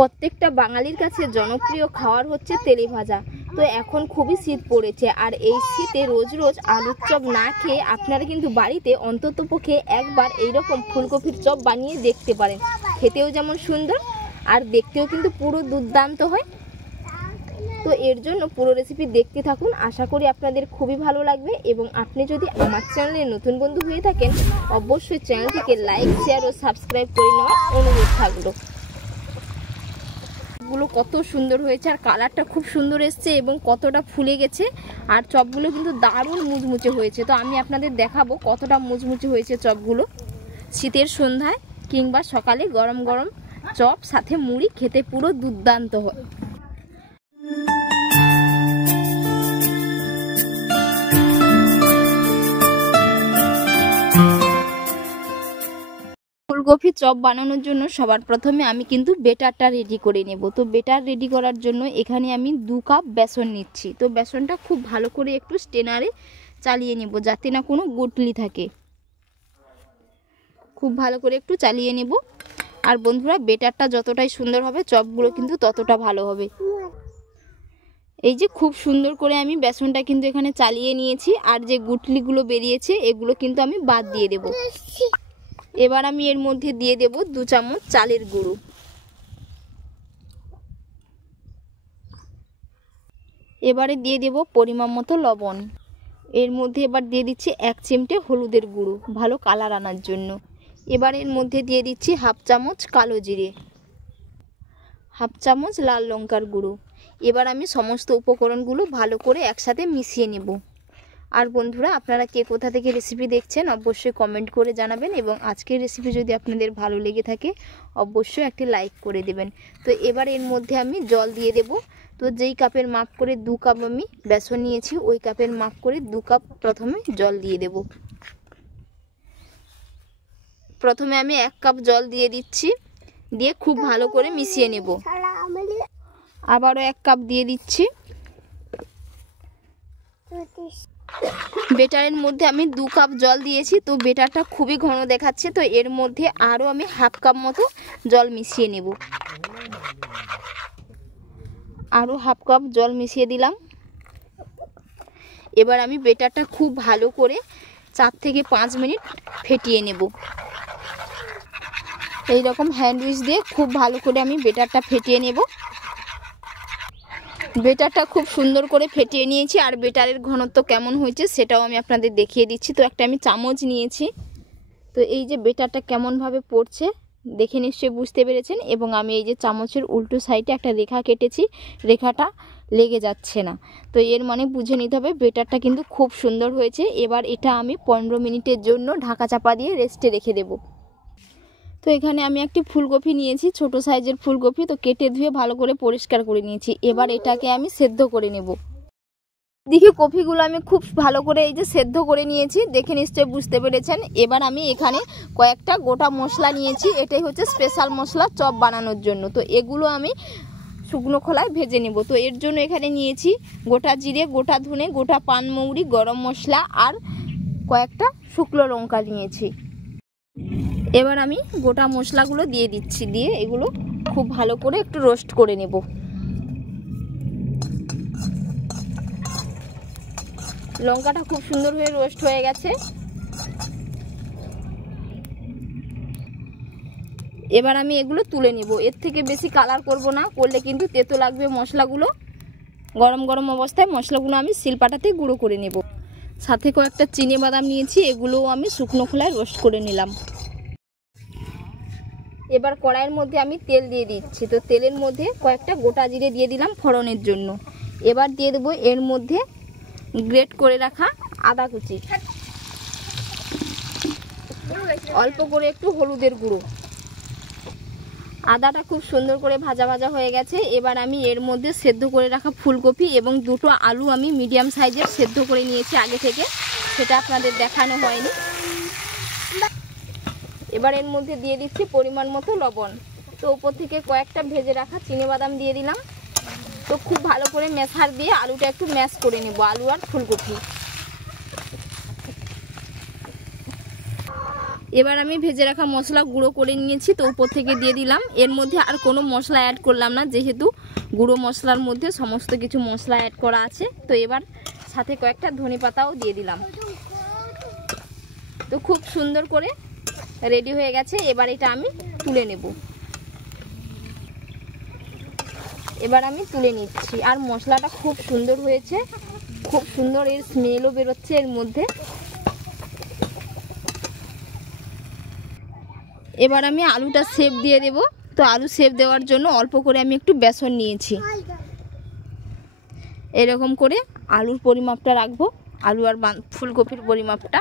প্রত্যেকটা বাঙালির কাছে জনপ্রিয় খাবার হচ্ছে তেলে ভাজা। তো এখন খুবই শীত পড়েছে, আর এই শীতে রোজ রোজ আলুর চপ না খেয়ে আপনারা কিন্তু বাড়িতে অন্ততপক্ষে একবার এইরকম ফুলকপির চপ বানিয়ে দেখতে পারেন। খেতেও যেমন সুন্দর আর দেখতেও কিন্তু পুরো দুর্দান্ত হয়। তো এর জন্য পুরো রেসিপি দেখতে থাকুন, আশা করি আপনাদের খুবই ভালো লাগবে। এবং আপনি যদি আমার চ্যানেলে নতুন বন্ধু হয়ে থাকেন, অবশ্যই চ্যানেলটিকে লাইক, শেয়ার ও সাবস্ক্রাইব করে নেওয়ার অনুরোধ থাকলো। গুলো কত সুন্দর হয়েছে আর কালারটা খুব সুন্দর এসছে এবং কতটা ফুলে গেছে, আর চপগুলো কিন্তু দারুণ মুচমুচে হয়েছে। তো আমি আপনাদের দেখাবো কতটা মুচমুচে হয়েছে চপগুলো। শীতের সন্ধ্যায় কিংবা সকালে গরম গরম চপ সাথে মুড়ি খেতে পুরো দুর্দান্ত হয়। ফুলকপি চপ বানানোর জন্য সবার প্রথমে আমি কিন্তু বেটারটা রেডি করে নেব। তো বেটার রেডি করার জন্য এখানে আমি 2 কাপ বেসন নিচ্ছি। তো বেসনটা খুব ভালো করে একটু স্টেনারে চালিয়ে নেব যাতে না কোনো গুটলি থাকে। খুব ভালো করে একটু চালিয়ে নেব। আর বন্ধুরা, বেটারটা যতটাই সুন্দর হবে চপগুলো কিন্তু ততটা ভালো হবে। এই যে খুব সুন্দর করে আমি বেসনটা কিন্তু এখানে চালিয়ে নিয়েছি, আর যে গুটলিগুলো বেরিয়েছে এগুলো কিন্তু আমি বাদ দিয়ে দেব। এবার আমি এর মধ্যে দিয়ে দেব 2 চামচ চালের গুঁড়ো। এবারে দিয়ে দেব পরিমাণ মতো লবণ। এর মধ্যে এবার দিয়ে দিচ্ছি 1 চিমটে হলুদের গুঁড়ো ভালো কালার আনার জন্য। এবার এর মধ্যে দিয়ে দিচ্ছি 1/2 চামচ কালো জিরে, 1/2 চামচ লাল লঙ্কার গুঁড়ো। এবার আমি সমস্ত উপকরণগুলো ভালো করে একসাথে মিশিয়ে নেব। আর বন্ধুরা, আপনারা কে কোথা থেকে রেসিপি দেখছেন অবশ্যই কমেন্ট করে জানাবেন, এবং আজকের রেসিপি যদি আপনাদের ভালো লেগে থাকে অবশ্যই একটি লাইক করে দেবেন। তো এবার এর মধ্যে আমি জল দিয়ে দেব। তো যেই কাপের মাপ করে 2 কাপ আমি বেসন নিয়েছি, ওই কাপের মাপ করে 2 কাপ প্রথমে জল দিয়ে দেব। প্রথমে আমি 1 কাপ জল দিয়ে দিচ্ছি, দিয়ে খুব ভালো করে মিশিয়ে নেব। আবারও 1 কাপ দিয়ে দিচ্ছি। বেটারের মধ্যে আমি 2 কাপ জল দিয়েছি। তো বেটারটা খুবই ঘন দেখাচ্ছে, তো এর মধ্যে আরও আমি 1/2 কাপ মতো জল মিশিয়ে নেব। আরও 1/2 কাপ জল মিশিয়ে দিলাম। এবার আমি বেটারটা খুব ভালো করে 4 থেকে 5 মিনিট ফেটিয়ে নেব। এই রকম হ্যান্ড উইচ দিয়ে খুব ভালো করে আমি বেটারটা ফেটিয়ে নেব। বেটারটা খুব সুন্দর করে ফেটিয়ে নিয়েছি, আর বেটারের ঘনত্ব কেমন হয়েছে সেটাও আমি আপনাদের দেখিয়ে দিচ্ছি। তো একটা আমি চামচ নিয়েছি। তো এই যে বেটারটা কেমনভাবে পড়ছে দেখে নিশ্চয়ই বুঝতে পেরেছেন। এবং আমি এই যে চামচের উল্টো সাইডে একটা রেখা কেটেছি, রেখাটা লেগে যাচ্ছে না। তো এর মানে বুঝে নিতে হবে বেটারটা কিন্তু খুব সুন্দর হয়েছে। এবার এটা আমি 15 মিনিটের জন্য ঢাকা চাপা দিয়ে রেস্টে রেখে দেব। তো এখানে আমি একটি ফুলকপি নিয়েছি, ছোট সাইজের ফুলকপি। তো কেটে ধুয়ে ভালো করে পরিষ্কার করে নিয়েছি। এবার এটাকে আমি সেদ্ধ করে নেব। দেখি কপিগুলো আমি খুব ভালো করে এই যে সেদ্ধ করে নিয়েছি, দেখে নিশ্চয়ই বুঝতে পেরেছেন। এবার আমি এখানে কয়েকটা গোটা মশলা নিয়েছি, এটাই হচ্ছে স্পেশাল মশলা চপ বানানোর জন্য। তো এগুলো আমি শুকনো খোলায় ভেজে নেব। তো এর জন্য এখানে নিয়েছি গোটা জিরে, গোটা ধনে, গোটা পানমৌরি, গরম মশলা আর কয়েকটা শুকনো লঙ্কা নিয়েছি। এবার আমি গোটা মশলাগুলো দিয়ে দিচ্ছি, দিয়ে এগুলো খুব ভালো করে একটু রোস্ট করে নেব। লঙ্কাটা খুব সুন্দর হয়ে রোস্ট হয়ে গেছে। এবার আমি এগুলো তুলে নেব। এর থেকে বেশি কালার করব না, করলে কিন্তু তেতো লাগবে মশলাগুলো। গরম গরম অবস্থায় মশলাগুলো আমি শিলপাটাতে গুঁড়ো করে নেব। সাথে কয়েকটা চিনি বাদাম নিয়েছি, এগুলোও আমি শুকনো খোলায় রোস্ট করে নিলাম। এবার কড়াইয়ের মধ্যে আমি তেল দিয়ে দিচ্ছি। তো তেলের মধ্যে কয়েকটা গোটা জিরে দিয়ে দিলাম ফোড়নের জন্য। এবার দিয়ে দেবো এর মধ্যে গ্রেট করে রাখা আদা কুচি, অল্প করে একটু হলুদের গুঁড়ো। আদাটা খুব সুন্দর করে ভাজা ভাজা হয়ে গেছে। এবার আমি এর মধ্যে সেদ্ধ করে রাখা ফুলকপি এবং 2টো আলু আমি মিডিয়াম সাইজের সেদ্ধ করে নিয়েছি আগে থেকে, সেটা আপনাদের দেখানো হয়নি। এবার এর মধ্যে দিয়ে দিচ্ছি পরিমাণ মতো লবণ। তো উপর থেকে কয়েকটা ভেজে রাখা চিনিবাদাম দিয়ে দিলাম। তো খুব ভালো করে ম্যাশার দিয়ে আলুটা একটু ম্যাশ করে নেব, আলু আর ফুলকপি। এবার আমি ভেজে রাখা মশলা গুঁড়ো করে নিয়েছি, তো উপর থেকে দিয়ে দিলাম। এর মধ্যে আর কোনো মশলা অ্যাড করলাম না, যেহেতু গুঁড়ো মশলার মধ্যে সমস্ত কিছু মশলা অ্যাড করা আছে। তো এবার সাথে কয়েকটা ধনেপাতাও দিয়ে দিলাম। তো খুব সুন্দর করে রেডি হয়ে গেছে। এবার এটা আমি তুলে নেব। এবার আমি তুলে নিচ্ছি। আর মশলাটা খুব সুন্দর হয়েছে, খুব সুন্দর এর স্মেলও বেরোচ্ছে এর মধ্যে। এবার আমি আলুটা শেপ দিয়ে দেব। তো আলু শেপ দেওয়ার জন্য অল্প করে আমি একটু বেসন নিয়েছি। এরকম করে আলুর পরিমাপটা রাখবো, আলু আর ফুলকপির পরিমাপটা।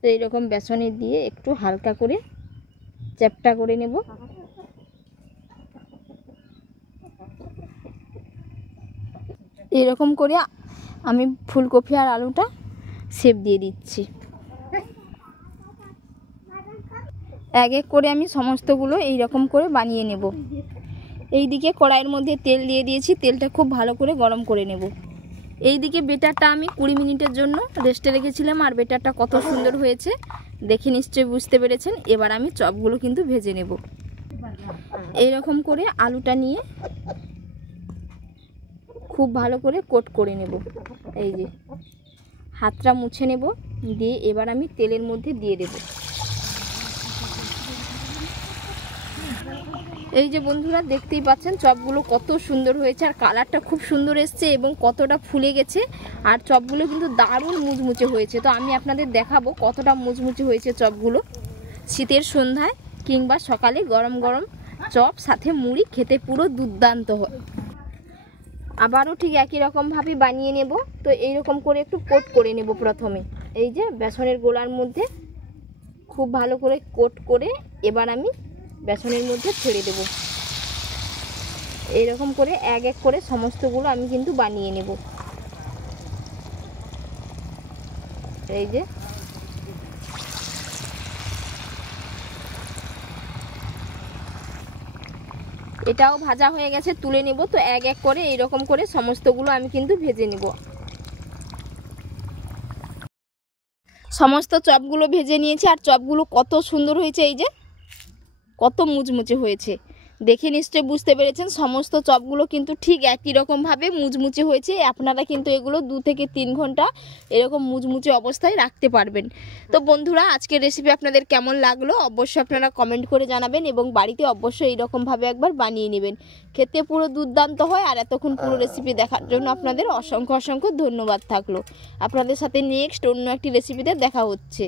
তো এইরকম বেসনে দিয়ে একটু হালকা করে চ্যাপটা করে নেব। এরকম করে আমি ফুলকপি আর আলুটা শেপ দিয়ে দিচ্ছি। এক এক করে আমি সমস্তগুলো এই রকম করে বানিয়ে নেব। এইদিকে কড়াইয়ের মধ্যে তেল দিয়ে দিয়েছি, তেলটা খুব ভালো করে গরম করে নেব। এইদিকে বেটারটা আমি 20 মিনিটের জন্য রেস্টে রেখেছিলাম, আর বেটারটা কত সুন্দর হয়েছে দেখে নিশ্চয়ই বুঝতে পেরেছেন। এবার আমি চপগুলো কিন্তু ভেজে নেব। এইরকম করে আলুটা নিয়ে খুব ভালো করে কোট করে নেব। এই যে হাতটা মুছে নেব, দিয়ে এবার আমি তেলের মধ্যে দিয়ে দেব। এই যে বন্ধুরা দেখতেই পাচ্ছেন চপগুলো কত সুন্দর হয়েছে, আর কালারটা খুব সুন্দর এসছে এবং কতটা ফুলে গেছে। আর চপগুলো কিন্তু দারুণ মুচমুচে হয়েছে। তো আমি আপনাদের দেখাবো কতটা মুচমুচে হয়েছে চপগুলো। শীতের সন্ধ্যায় কিংবা সকালে গরম গরম চপ সাথে মুড়ি খেতে পুরো দুর্দান্ত হয়। আবারও ঠিক একই রকমভাবে বানিয়ে নেব। তো এইরকম করে একটু কোট করে নেব প্রথমে। এই যে বেসনের গোলার মধ্যে খুব ভালো করে কোট করে এবার আমি বেসনের মধ্যে ছেড়ে দেব। এইরকম করে এক এক করে সমস্তগুলো আমি কিন্তু বানিয়ে নেব। এই যে এটাও ভাজা হয়ে গেছে, তুলে নেব। তো এক এক করে এইরকম করে সমস্তগুলো আমি কিন্তু ভেজে নেব। সমস্ত চপগুলো ভেজে নিয়েছি, আর চপগুলো কত সুন্দর হয়েছে, এই যে কত মুচমুচে হয়েছে দেখে নিশ্চয়ই বুঝতে পেরেছেন। সমস্ত চপগুলো কিন্তু ঠিক একই রকমভাবে মুচমুচে হয়েছে। আপনারা কিন্তু এগুলো 2 থেকে 3 ঘন্টা এরকম মুচমুচে অবস্থায় রাখতে পারবেন। তো বন্ধুরা আজকের রেসিপি আপনাদের কেমন লাগলো অবশ্যই আপনারা কমেন্ট করে জানাবেন, এবং বাড়িতে অবশ্যই এইরকমভাবে একবার বানিয়ে নেবেন। খেতে পুরো দুর্দান্ত হয়। আর এতক্ষণ পুরো রেসিপি দেখার জন্য আপনাদের অসংখ্য অসংখ্য ধন্যবাদ থাকলো। আপনাদের সাথে নেক্সট অন্য একটি রেসিপিতে দেখা হচ্ছে।